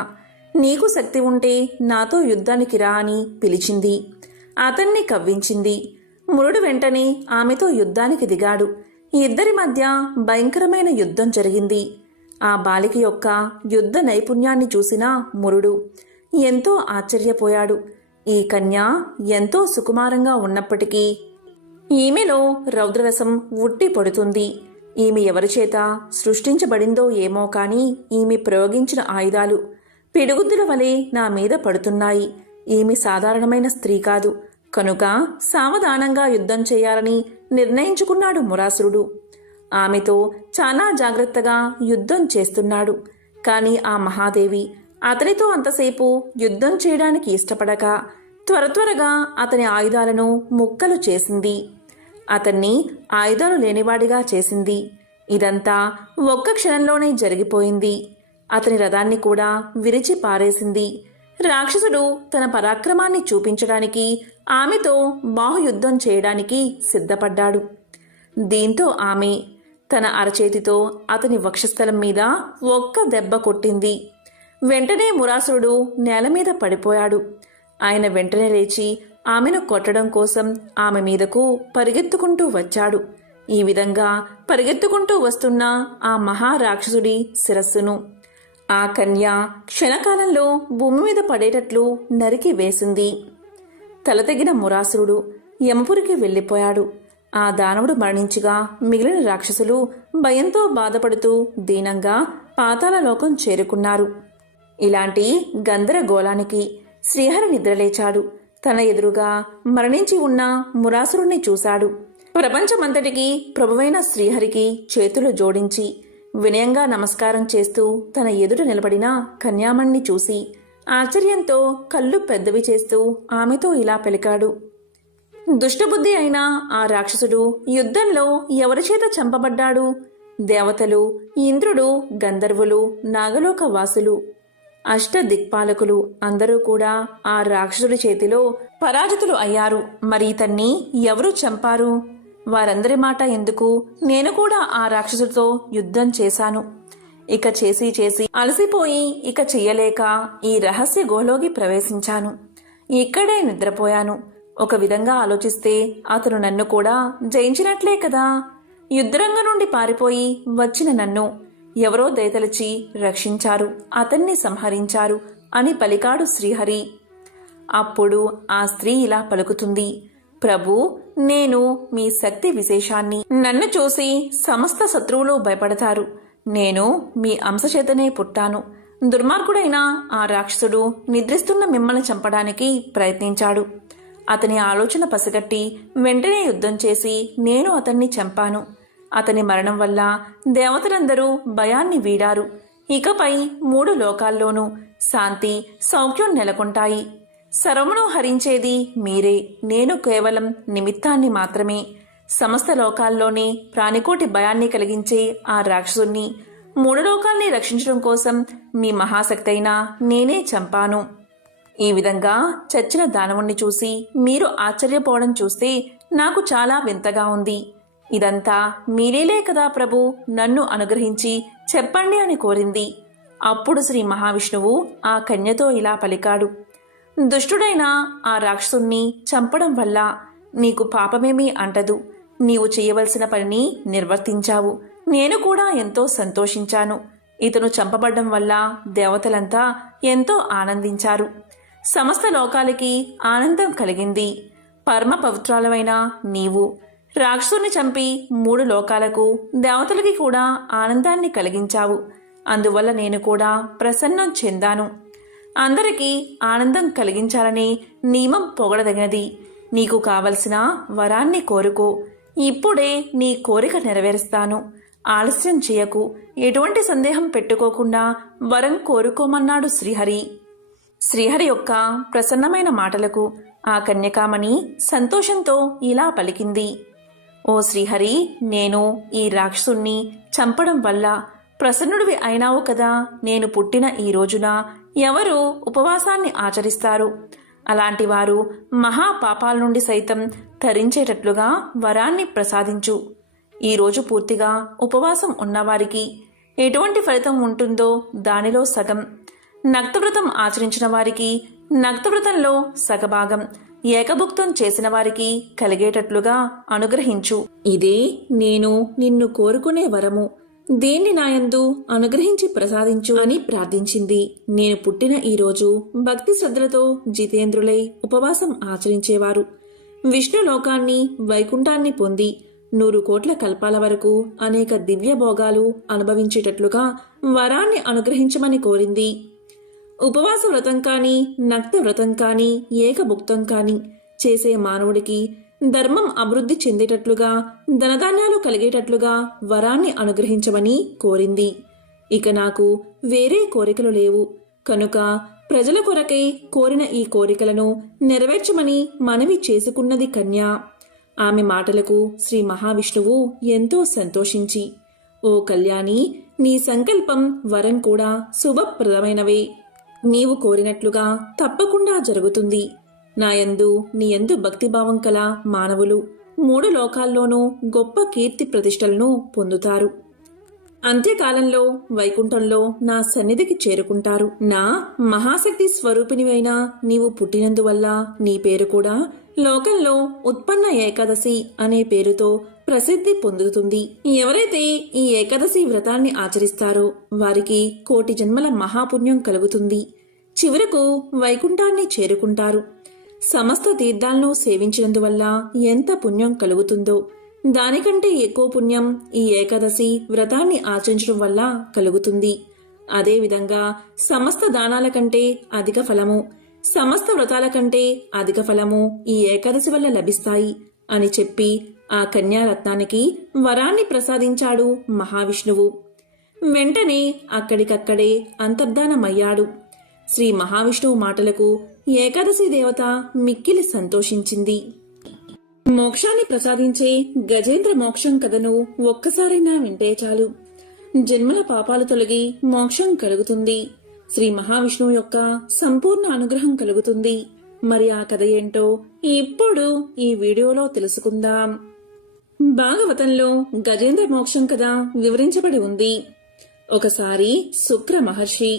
నీకు శక్తి ఉంటే నాతో యుద్ధానికి రా అని పిలిచింది. అతన్ని కవ్వించింది. మురుడు వెంటనే ఆమెతో యుద్ధానికి దిగాడు. ఇద్దరి మధ్య భయంకరమైన యుద్ధం జరిగింది. ఆ బాలిక యొక్క యుద్ధ నైపుణ్యాన్ని చూసిన మురుడు ఎంతో ఆశ్చర్యపోయాడు. ఈ కన్య ఎంతో సుకుమారంగా ఉన్నప్పటికీ ఈమెలో రౌద్రరసం ఉట్టి పడుతుంది. ఈమె ఎవరిచేత సృష్టించబడిందో ఏమో కాని ఈమె ప్రయోగించిన ఆయుధాలు పిడుగుద్దుల వలె నా మీద పడుతున్నాయి. ఈమె సాధారణమైన స్త్రీ కాదు కనుక సావధానంగా యుద్ధం చేయాలని నిర్ణయించుకున్నాడు మురాసురుడు. ఆమెతో చాలా జాగ్రత్తగా యుద్ధం చేస్తున్నాడు. కాని ఆ మహాదేవి అతనితో అంతసేపు యుద్ధం చేయడానికి ఇష్టపడక త్వరగా అతని ఆయుధాలను ముక్కలు చేసింది. అతన్ని ఆయుధాలు లేనివాడిగా చేసింది. ఇదంతా ఒక్క క్షణంలోనే జరిగిపోయింది. అతని రథాన్ని కూడా విరిచి పారేసింది. రాక్షసుడు తన పరాక్రమాన్ని చూపించడానికి ఆమెతో బాహుయుద్ధం చేయడానికి సిద్ధపడ్డాడు. దీంతో ఆమె తన అరచేతితో అతని వక్షస్థలం మీద ఒక్క దెబ్బ కొట్టింది. వెంటనే మురాసురుడు నేల మీద పడిపోయాడు. ఆయన వెంటనే లేచి ఆమెను కొట్టడం కోసం ఆమె మీదకు పరిగెత్తుకుంటూ వచ్చాడు. ఈ విధంగా పరిగెత్తుకుంటూ వస్తున్న ఆ మహారాక్షసుడి శిరస్సును ఆ కన్య క్షణకాలంలో భూమి మీద పడేటట్లు నరికి వేసింది. తలతెగిన మురాసురుడు యమపురికి వెళ్ళిపోయాడు. ఆ దానవుడు మరణించగా మిగిలిన రాక్షసులు భయంతో బాధపడుతూ దీనంగా పాతాళలోకం చేరుకున్నారు. ఇలాంటి గందరగోళానికి శ్రీహరి నిద్రలేచాడు. తన ఎదురుగా మరణించి ఉన్న మురాసురుణ్ణి చూశాడు. ప్రపంచమంతటికీ ప్రభువైన శ్రీహరికి చేతులు జోడించి వినయంగా నమస్కారం చేస్తూ తన ఎదుట నిలబడిన కన్యామణ్ణి చూసి ఆశ్చర్యంతో కళ్ళు పెద్దవి చేస్తూ ఆమెతో ఇలా పలికాడు. దుష్టబుద్ధి అయిన ఆ రాక్షసుడు యుద్ధంలో ఎవరిచేత చంపబడ్డాడు? దేవతలు, ఇంద్రుడు, గంధర్వులు, నాగలోక వాసులు, అష్టదిక్పాలకులు అందరూ కూడా ఆ రాక్షసుడి చేతిలో పరాజితులు అయ్యారు. మరి ఇతన్ని ఎవరు చంపారు? వారందరి మాట ఎందుకు? నేను కూడా ఆ రాక్షసుడితో యుద్ధం చేశాను. ఇక చేసి అలసిపోయి ఇక చెయ్యలేక ఈ రహస్య గుహలోకి ప్రవేశించాను. ఇక్కడే నిద్రపోయాను. ఒక విధంగా ఆలోచిస్తే అతను నన్ను కూడా జయించినట్లే కదా. యుద్ధరంగం నుండి పారిపోయి వచ్చిన నన్ను ఎవరో దయతలచి రక్షించారు, అతన్ని సంహరించారు అని పలికాడు శ్రీహరి. అప్పుడు ఆ స్త్రీ ఇలా పలుకుతుంది. ప్రభు, నేను మీ శక్తి విశేషాన్ని నన్ను చూసి సమస్త శత్రువులు భయపడతారు. నేను మీ అంశచేతనే పుట్టాను. దుర్మార్గుడైన ఆ రాక్షసుడు నిద్రిస్తున్న మిమ్మల్ని చంపడానికి ప్రయత్నించాడు. అతని ఆలోచన పసిగట్టి వెంటనే యుద్ధం చేసి నేను అతన్ని చంపాను. అతని మరణం వల్ల దేవతలందరూ భయాన్ని వీడారు. ఇకపై 3 లోకాల్లోనూ శాంతి, సౌఖ్యం నెలకొంటాయి. సర్వమును హరించేది మీరే. నేను కేవలం నిమిత్తాన్ని మాత్రమే. సమస్త లోకాల్లోనే ప్రాణికోటి భయాన్ని కలిగించే ఆ రాక్షసుణ్ణి 3 లోకాల్ని రక్షించడం కోసం మీ మహాశక్తి అయినా నేనే చంపాను. ఈ విధంగా చచ్చిన దానవుణ్ణి చూసి మీరు ఆశ్చర్యపోవడం చూస్తే నాకు చాలా వింతగా ఉంది. ఇదంతా మీరేలే కదా ప్రభు, నన్ను అనుగ్రహించి చెప్పండి అని కోరింది. అప్పుడు శ్రీ మహావిష్ణువు ఆ కన్యతో ఇలా పలికాడు. దుష్టుడైన ఆ రాక్షసుణ్ణి చంపడం వల్ల నీకు పాపమేమీ అంటదు. నీవు చేయవలసిన పనిని నిర్వర్తించావు. నేను కూడా ఎంతో సంతోషించాను. ఇతను చంపబడ్డం వల్ల దేవతలంతా ఎంతో ఆనందించారు. సమస్త లోకాలకి ఆనందం కలిగింది. పరమ పవిత్రాలమైన నీవు రాక్షసుని చంపి 3 లోకాలకు, దేవతలకి కూడా ఆనందాన్ని కలిగించావు. అందువల్ల నేను కూడా ప్రసన్నం చెందాను. అందరికీ ఆనందం కలిగించాలనే నియమం పొగడదగినది. నీకు కావలసిన వరాన్ని కోరుకో. ఇప్పుడే నీ కోరిక నెరవేరుస్తాను. ఆలస్యం చేయకు. ఎటువంటి సందేహం పెట్టుకోకుండా వరం కోరుకోమన్నాడు శ్రీహరి. శ్రీహరి యొక్క ప్రసన్నమైన మాటలకు ఆ కన్యకామణి సంతోషంతో ఇలా పలికింది. ఓ శ్రీహరి, నేను ఈ రాక్షసుణ్ణి చంపడం వల్ల ప్రసన్నుడివి అయినావు కదా. నేను పుట్టిన ఈ రోజున ఎవరు ఉపవాసాన్ని ఆచరిస్తారు? అలాంటి వారు మహాపాపాల నుండి సైతం తరించేటట్లుగా వరాన్ని ప్రసాదించు. ఈరోజు పూర్తిగా ఉపవాసం ఉన్నవారికి ఎటువంటి ఫలితం ఉంటుందో దానిలో సగం, నక్తవ్రతం ఆచరించిన వారికి నక్తవ్రతంలో సగభాగం, ఏకభుక్తం చేసిన వారికి కలిగేటట్లుగా అనుగ్రహించు. ఇదే నేను నిన్ను కోరుకునే వరము. దీన్ని నాయందు అనుగ్రహించి ప్రసాదించు అని ప్రార్థించింది. నేను పుట్టిన ఈ రోజు భక్తి శ్రద్ధలతో జితేంద్రులై ఉపవాసం ఆచరించేవారు విష్ణులోకాన్ని వైకుంఠాన్ని పొంది 100 కోట్ల కల్పాల వరకు అనేక దివ్య భోగాలు అనుభవించేటట్లుగా వరాన్ని అనుగ్రహించమని కోరింది. ఉపవాస వ్రతం కాని, నక్త వ్రతం కాని, ఏకభుక్తం కాని చేసే మానవుడికి ధర్మం అభివృద్ధి చెందేటట్లుగా, ధనధాన్యాలు కలిగేటట్లుగా వరాన్ని అనుగ్రహించమని కోరింది. ఇక నాకు వేరే కోరికలు లేవు కనుక ప్రజల కొరకై కోరిన ఈ కోరికలను నెరవేర్చమని మనవి చేసుకున్నది కన్య. ఆమె మాటలకు శ్రీ మహావిష్ణువు ఎంతో సంతోషించి, ఓ కళ్యాణి, నీ సంకల్పం వరం కూడా శుభప్రదమైనవే. నీవు కోరినట్లుగా తప్పకుండా జరుగుతుంది. నాయందు నీయందు భక్తిభావం కల మానవులు 3 లోకాల్లోనూ గొప్ప కీర్తి ప్రతిష్టలను పొందుతారు. అంత్యకాలంలో వైకుంఠంలో నా సన్నిధికి చేరుకుంటారు. నా మహాశక్తి స్వరూపిణివైన నీవు పుట్టినందువల్ల నీ పేరు కూడా లోకంలో ఉత్పన్న ఏకాదశి అనే పేరుతో ప్రసిద్ధి పొందుతుంది. ఎవరైతే ఈ ఏకాదశి వ్రతాన్ని ఆచరిస్తారో వారికి 1,000,000 జన్మల మహాపుణ్యం కలుగుతుంది. చివరకు వైకుంఠాన్ని చేరుకుంటారు. సమస్త తీర్థాలను సేవించినందువల్ల ఎంత పుణ్యం కలుగుతుందో దానికంటే ఎక్కువ పుణ్యం ఈ ఏకాదశి వ్రతాన్ని ఆచరించడం వల్ల కలుగుతుంది. అదేవిధంగా సమస్త దానాల కంటే అధిక ఫలము, సమస్త వ్రతాల కంటే అధిక ఫలము ఈ ఏకాదశి వల్ల లభిస్తాయి అని చెప్పి ఆ కన్యారత్నానికి వరాన్ని ప్రసాదించాడు మహావిష్ణువు. వెంటనే అక్కడికక్కడే అంతర్ధానమయ్యాడు. శ్రీ మహావిష్ణువు మాటలకు ఏకాదశి దేవత మిక్కిలి సంతోషించింది. మోక్షాన్ని ప్రసాదించే గజేంద్ర మోక్షం కథను ఒక్కసారైనా వింటే చాలు, జన్మల పాపాలు తొలగి మోక్షం కలుగుతుంది. శ్రీ మహావిష్ణువు యొక్క సంపూర్ణ అనుగ్రహం కలుగుతుంది. మరి ఆ కథ ఏంటో ఇప్పుడు ఈ వీడియోలో తెలుసుకుందాం. భాగవతంలో గజేంద్ర మోక్షం కథ వివరించబడి ఉంది. ఒకసారి శుక్ర మహర్షి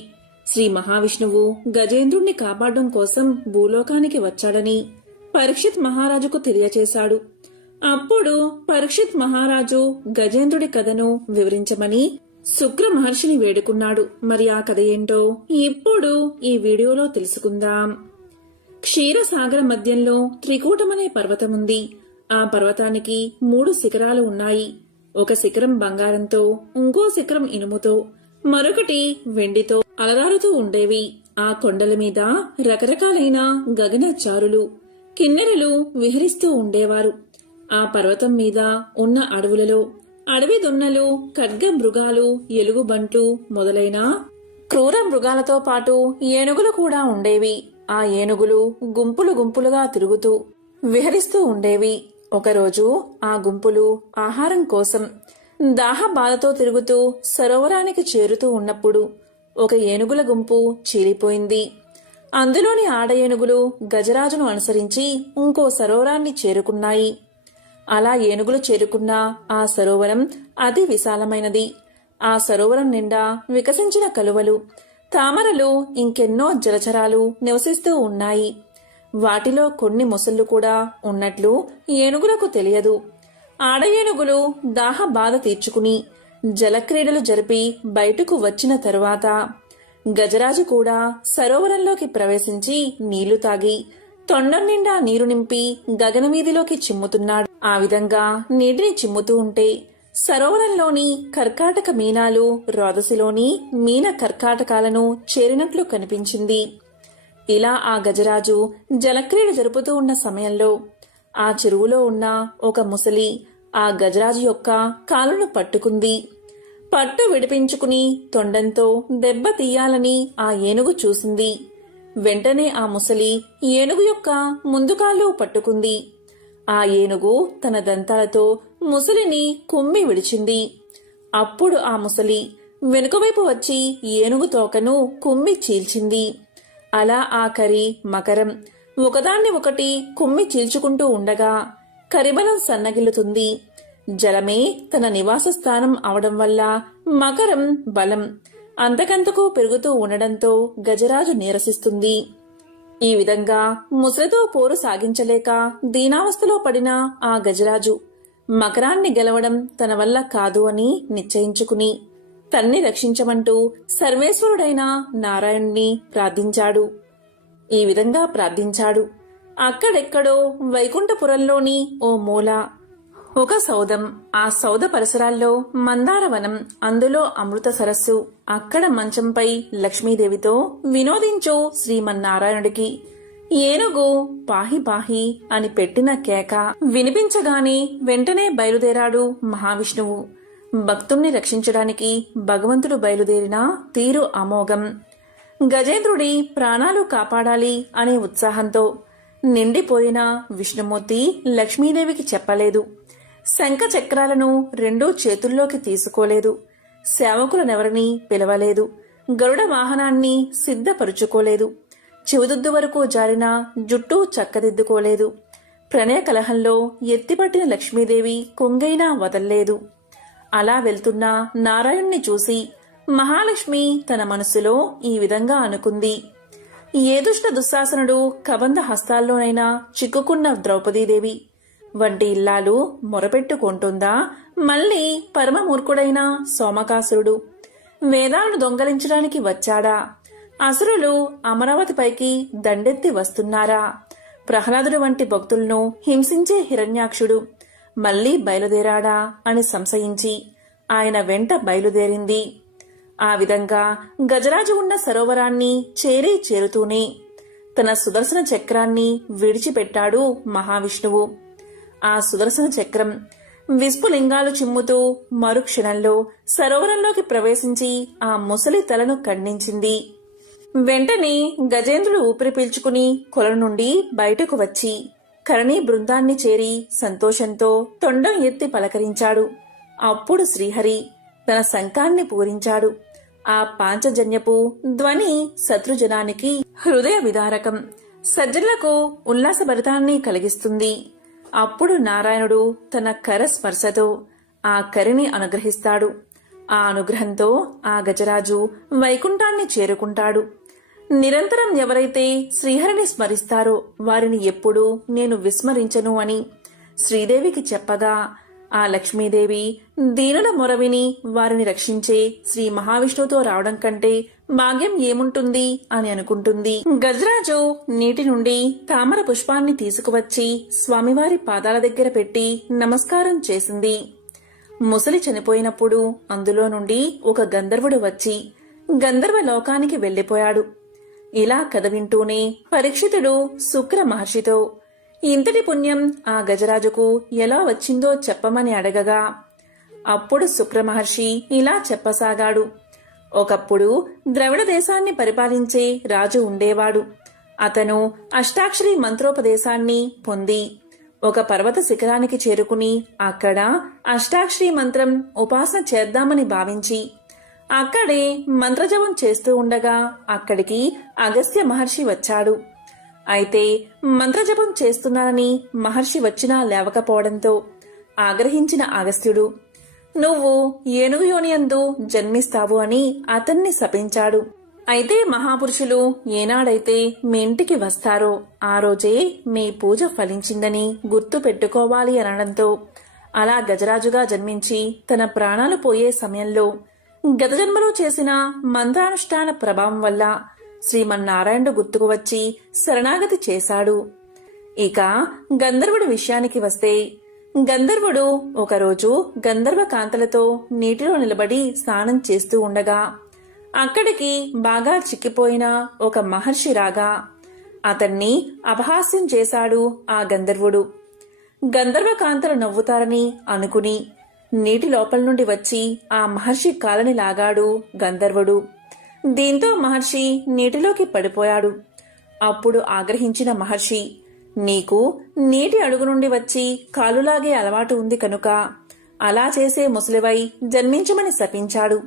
శ్రీ మహావిష్ణువు గజేంద్రుణ్ణి కాపాడడం కోసం భూలోకానికి వచ్చాడని పరీక్షిత్ మహారాజుకు తెలియచేశాడు. అప్పుడు పరీక్షిత్ మహారాజు గజేంద్రుడి కథను వివరించమని శుక్ర మహర్షిని వేడుకున్నాడు. మరి ఆ కథ ఏంటో ఇప్పుడు ఈ వీడియోలో తెలుసుకుందాం. క్షీరసాగర మధ్యంలో త్రికూటమనే పర్వతముంది. ఆ పర్వతానికి 3 శిఖరాలు ఉన్నాయి. ఒక శిఖరం బంగారంతో, ఇంకో శిఖరం ఇనుముతో, మరొకటి వెండితో అలరారుతూ ఉండేవి. ఆ కొండల మీద రకరకాలైన గగనచారులు, కిన్నెరలు విహరిస్తూ ఉండేవారు. ఆ పర్వతం మీద ఉన్న అడవులలో అడవి దున్నలు, ఖడ్గ మృగాలు, ఎలుగుబంట్లు మొదలైన క్రూర మృగాలతో పాటు ఏనుగులు కూడా ఉండేవి. ఆ ఏనుగులు గుంపులు గుంపులుగా తిరుగుతూ విహరిస్తూ ఉండేవి. ఒకరోజు ఆ గుంపులు ఆహారం కోసం దాహ బాధతో తిరుగుతూ సరోవరానికి చేరుతూ ఉన్నప్పుడు ఒక ఏనుగుల గుంపు చీలిపోయింది. అందులోని ఆడ ఏనుగులు గజరాజును అనుసరించి ఇంకో సరోవరాన్ని చేరుకున్నాయి. అలా ఏనుగులు చేరుకున్న ఆ సరోవరం అతి విశాలమైనది. ఆ సరోవరం నిండా వికసించిన కలువలు, తామరలు, ఇంకెన్నో జలచరాలు నివసిస్తూ ఉన్నాయి. వాటిలో కొన్ని మొసళ్ళు కూడా ఉన్నట్లు ఏనుగులకు తెలియదు. ఆడ ఏనుగులు దాహ బాధ తీర్చుకుని జలక్రీడలు జరిపి బయటకు వచ్చిన తరువాత గజరాజు కూడా సరోవరంలోకి ప్రవేశించి నీళ్లు తాగి తొండం నిండా నీరు నింపి గగనమీదిలోకి చిమ్ముతున్నాడు. ఆ విధంగా నీటిని చిమ్ముతూ ఉంటే సరోవరంలోని కర్కాటక మీనాలు రోదసిలోని మీన కర్కాటకాలను చేరినట్లు కనిపించింది. ఇలా ఆ గజరాజు జలక్రీడ జరుపుతూ ఉన్న సమయంలో ఆ చెరువులో ఉన్న ఒక ముసలి ఆ గజరాజు యొక్క కాలును పట్టుకుంది. పట్టు విడిపించుకుని తొండంతో దెబ్బ తీయాలని ఆ ఏనుగు చూసింది. వెంటనే ఆ ముసలి ఏనుగు యొక్క ముందు కాళ్ళు పట్టుకుంది. ఆ ఏనుగు తన దంతాలతో ముసలిని కుమ్మి విడిచింది. అప్పుడు ఆ ముసలి వెనుకవైపు వచ్చి ఏనుగు తోకను కుమ్మి చీల్చింది. అలా ఆ కరి మకరం ఒకదాన్ని ఒకటి కుమ్మి చీల్చుకుంటూ ఉండగా కరిబలం సన్నగిల్లుతుంది. జలమే తన నివాస స్థానం అవడం వల్ల మకరం బలం అంతకంతకు పెరుగుతూ ఉండడంతో గజరాజు నీరసిస్తుంది. ఈ విధంగా ముసలితో పోరు సాగించలేక దీనావస్థలో పడిన ఆ గజరాజు మకరాన్ని గెలవడం తన వల్ల కాదు అని నిశ్చయించుకుని తన్ని రక్షించమంటూ సర్వేశ్వరుడైన నారాయణుణ్ణి ప్రార్థించాడు. ఈ విధంగా ప్రార్థించాడు. అక్కడెక్కడో వైకుంఠపురంలోని ఓ మూల ఒక సౌధం. ఆ సౌధ పరిసరాల్లో మందారవనం, అందులో అమృత సరస్సు. అక్కడ మంచంపై లక్ష్మీదేవితో వినోదించు శ్రీమన్నారాయణుడికి ఏనుగు పాహి పాహి అని పెట్టిన కేక వినిపించగానే వెంటనే బయలుదేరాడు మహావిష్ణువు. భక్తుణ్ణి రక్షించడానికి భగవంతుడు బయలుదేరిన తీరు అమోఘం. గజేంద్రుడి ప్రాణాలు కాపాడాలి అనే ఉత్సాహంతో నిండిపోయిన విష్ణుమూర్తి లక్ష్మీదేవికి చెప్పలేదు. శంఖ చక్రాలను రెండూ చేతుల్లోకి తీసుకోలేదు. సేవకులనెవరినీ పిలవలేదు. గరుడ వాహనాన్ని సిద్ధపరుచుకోలేదు. చివదుద్దు వరకు జారిన జుట్టు చక్కదిద్దుకోలేదు. ప్రణయ కలహంలో ఎత్తిపట్టిన లక్ష్మీదేవి కొంగైనా వదల్లేదు. అలా వెళ్తున్న నారాయణ్ణి చూసి మహాలక్ష్మి తన మనసులో ఈ విధంగా అనుకుంది. ఏ దుష్ట దుశ్శాసనుడు కబంధ హస్తాల్లోనైనా చిక్కుకున్న ద్రౌపదీదేవి వంటి ఇల్లాలు మొరపెట్టుకుంటుందా? మళ్ళీ పరమమూర్ఖుడైన సోమకాసురుడు వేదాలను దొంగలించడానికి వచ్చాడా? అసురులు అమరావతిపైకి దండెత్తి వస్తున్నారా? ప్రహ్లాదుడు వంటి భక్తులను హింసించే హిరణ్యాక్షుడు మళ్లీ బయలుదేరాడా అని సంశయించి ఆయన వెంట బయలుదేరింది. ఆ విధంగా గజరాజు ఉన్న సరోవరాన్ని చేరుతూనే తన సుదర్శన చక్రాన్ని విడిచిపెట్టాడు మహావిష్ణువు. ఆ సుదర్శన చక్రం విస్ఫులింగాలు చిమ్ముతూ మరుక్షణంలో సరోవరంలోకి ప్రవేశించి ఆ ముసలి తలను ఖండించింది. వెంటనే గజేంద్రుడు ఊపిరి పీల్చుకుని కొల నుండి బయటకు వచ్చి కరణీ బృందాన్ని చేరి సంతోషంతో తొండం ఎత్తి పలకరించాడు. అప్పుడు శ్రీహరి తన శంఖాన్ని పూరించాడు. ఆ పాంచజన్యపు ధ్వని శత్రుజనానికి హృదయ విదారకం, సజ్జనులకు ఉల్లాసభరితాన్ని కలిగిస్తుంది. అప్పుడు నారాయణుడు తన కర స్పర్శతో ఆ కరిని అనుగ్రహిస్తాడు. ఆ అనుగ్రహంతో ఆ గజరాజు వైకుంఠాన్ని చేరుకుంటాడు. నిరంతరం ఎవరైతే శ్రీహరిని స్మరిస్తారో వారిని ఎప్పుడూ నేను విస్మరించను అని శ్రీదేవికి చెప్పగా ఆ లక్ష్మీదేవి దీనుల మొరవిని వారిని రక్షించే శ్రీ మహావిష్ణువుతో రావడం కంటే భాగ్యం ఏముంటుంది అని అనుకుంటుంది. గజరాజు నీటి నుండి తామర పుష్పాన్ని తీసుకువచ్చి స్వామివారి పాదాల దగ్గర పెట్టి నమస్కారం చేసింది. ముసలి చనిపోయినప్పుడు అందులో నుండి ఒక గంధర్వుడు వచ్చి గంధర్వ లోకానికి వెళ్లిపోయాడు. ఇలా కథ వింటూనే పరీక్షితుడు శుక్ర మహర్షితో ఇంతటి పుణ్యం ఆ గజరాజుకు ఎలా వచ్చిందో చెప్పమని అడగగా అప్పుడు శుక్ర మహర్షి ఇలా చెప్పసాగాడు. ఒకప్పుడు ద్రవిడ దేశాన్ని పరిపాలించే రాజు ఉండేవాడు. అతను అష్టాక్షరి మంత్రోపదేశాన్ని పొంది ఒక పర్వత శిఖరానికి చేరుకుని అక్కడ అష్టాక్షరి మంత్రం ఉపాసన చేద్దామని భావించి అక్కడే మంత్రజపం చేస్తూ ఉండగా అక్కడికి అగస్త్య మహర్షి వచ్చాడు. అయితే మంత్రజపం చేస్తున్నానని మహర్షి వచ్చినా లేవకపోవడంతో ఆగ్రహించిన అగస్త్యుడు నువ్వు ఏనుగు యోనియందు జన్మిస్తావు అని అతన్ని శపించాడు. అయితే మహాపురుషులు ఏనాడైతే మీ ఇంటికి వస్తారో ఆ రోజే మీ పూజ ఫలించిందని గుర్తు పెట్టుకోవాలి అనడంతో అలా గజరాజుగా జన్మించి తన ప్రాణాలు పోయే సమయంలో గత జన్మలో చేసిన మంత్రానుష్ఠాన ప్రభావం వల్ల శ్రీమన్నారాయణుడు గుర్తుకు వచ్చి శరణాగతి చేశాడు. ఇక గంధర్వుడి విషయానికి వస్తే గంధర్వుడు ఒకరోజు గంధర్వ కాంతలతో నీటిలో నిలబడి స్నానం చేస్తూ ఉండగా అక్కడికి బాగా చిక్కిపోయిన ఒక మహర్షి రాగా అతన్ని అపహాస్యం చేశాడు ఆ గంధర్వుడు. గంధర్వ కాంతలు నవ్వుతారని అనుకుని నీటి లోపల నుండి వచ్చి ఆ మహర్షి కాలని లాగాడు గంధర్వుడు. దీంతో మహర్షి నీటిలోకి పడిపోయాడు. అప్పుడు ఆగ్రహించిన మహర్షి నీకు నీటి అడుగు నుండి వచ్చి కాలులాగే అలవాటు ఉంది కనుక అలా చేసే ముసలివై జన్మించమని శపించాడు.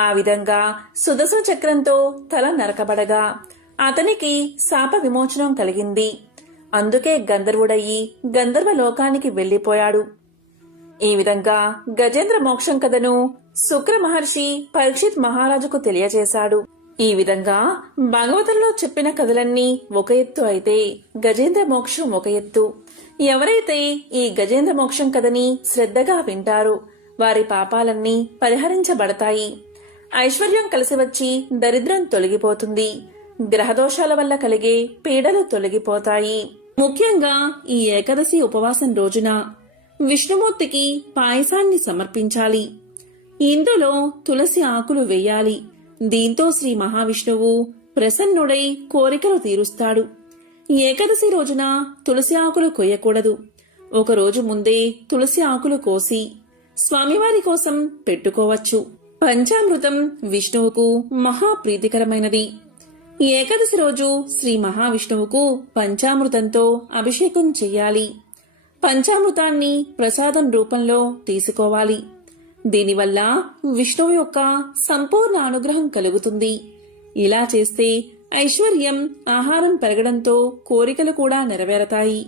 ఆ విధంగా సుదర్శన చక్రంతో తల నరకబడగా అతనికి శాప విమోచనం కలిగింది. అందుకే గంధర్వుడయ్యి గంధర్వ లోకానికి వెళ్లిపోయాడు. ఈ విధంగా గజేంద్ర మోక్షం కథను శుక్ర మహర్షి పరీక్షిత్ మహారాజుకు తెలియజేశాడు. ఈ విధంగా భాగవతంలో చెప్పిన కథలన్నీ ఒక ఎత్తు అయితే గజేంద్ర మోక్షం ఒక ఎత్తు. ఎవరైతే ఈ గజేంద్ర మోక్షం కథని శ్రద్ధగా వింటారో వారి పాపాలన్నీ పరిహరించబడతాయి. ఐశ్వర్యం కలిసి వచ్చి దరిద్రం తొలగిపోతుంది. గ్రహదోషాల వల్ల కలిగే పీడలు తొలగిపోతాయి. ముఖ్యంగా ఈ ఏకాదశి ఉపవాసం రోజున విష్ణుమూర్తికి పాయసాన్ని సమర్పించాలి. ఇందులో తులసి ఆకులు వేయాలి. దీంతో శ్రీ మహావిష్ణువు ప్రసన్నుడై కోరికలు తీరుస్తాడు. ఏకాదశి రోజున తులసి ఆకులు కొయ్యకూడదు. ఒకరోజు ముందే తులసి ఆకులు కోసి స్వామివారి కోసం పెట్టుకోవచ్చు. పంచామృతం విష్ణువుకు మహాప్రీతికరమైనది. ఏకాదశి రోజు శ్రీ మహావిష్ణువుకు పంచామృతంతో అభిషేకం చెయ్యాలి. పంచామృతాన్ని ప్రసాదం రూపంలో తీసుకోవాలి. దీనివల్ల విష్ణువు యొక్క సంపూర్ణ అనుగ్రహం కలుగుతుంది. ఇలా చేస్తే ఐశ్వర్యం, ఆహారం పెరగడంతో కోరికలు కూడా నెరవేరతాయి.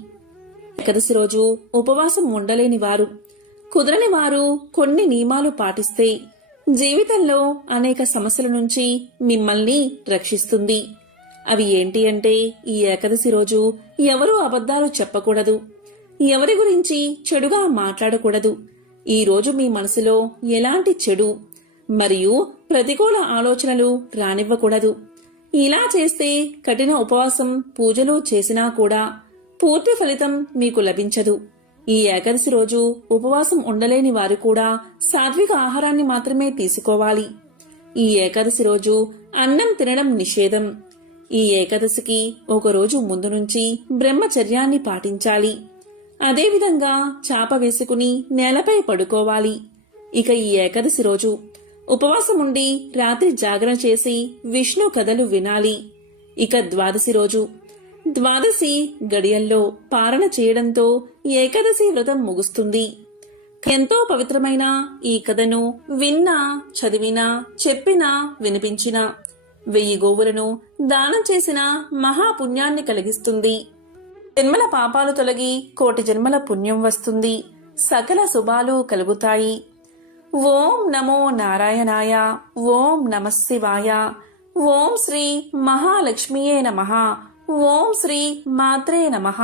ఏకాదశి రోజు ఉపవాసం ఉండలేని వారు, కుదరని వారు కొన్ని నియమాలు పాటిస్తే జీవితంలో అనేక సమస్యల నుంచి మిమ్మల్ని రక్షిస్తుంది. అవి ఏంటి అంటే, ఈ ఏకాదశి రోజు ఎవరూ అబద్ధాలు చెప్పకూడదు. ఎవరి గురించి చెడుగా మాట్లాడకూడదు. ఈ రోజు మీ మనసులో ఎలాంటి చెడు మరియు ప్రతికూల ఆలోచనలు రానివ్వకూడదు. ఇలా చేస్తే కఠిన ఉపవాసం, పూజలు చేసినా కూడా పూర్తి ఫలితం మీకు లభించదు. ఈ ఏకాదశి రోజు ఉపవాసం ఉండలేని వారు కూడా సాత్విక ఆహారాన్ని మాత్రమే తీసుకోవాలి. ఈ ఏకాదశి రోజు అన్నం తినడం నిషేధం. ఈ ఏకాదశికి ఒకరోజు ముందు నుంచి బ్రహ్మచర్యాన్ని పాటించాలి. అదేవిధంగా చాప వేసుకుని నేలపై పడుకోవాలి. ఇక ఈ ఏకాదశి రోజు ఉపవాసం ఉండి రాత్రి జాగరణ చేసి విష్ణు కథలు వినాలి. ఇక ద్వాదశి రోజు ద్వాదశి గడియల్లో పారణ చేయడంతో ఏకాదశి వ్రతం ముగుస్తుంది. ఎంతో పవిత్రమైన ఈ కథను విన్నా, చదివినా, చెప్పినా, వినిపించినా 1000 గోవులను దానం చేసిన మహాపుణ్యాన్ని కలిగిస్తుంది. జన్మల పాపాలు తొలగి కోటి జన్మల పుణ్యం వస్తుంది. సకల శుభాలు కలుగుతాయి. ఓం నమో నారాయణాయ. ఓం నమః శివాయ. ఓం శ్రీ మహాలక్ష్మియే నమః. ఓం శ్రీ మాత్రే నమః.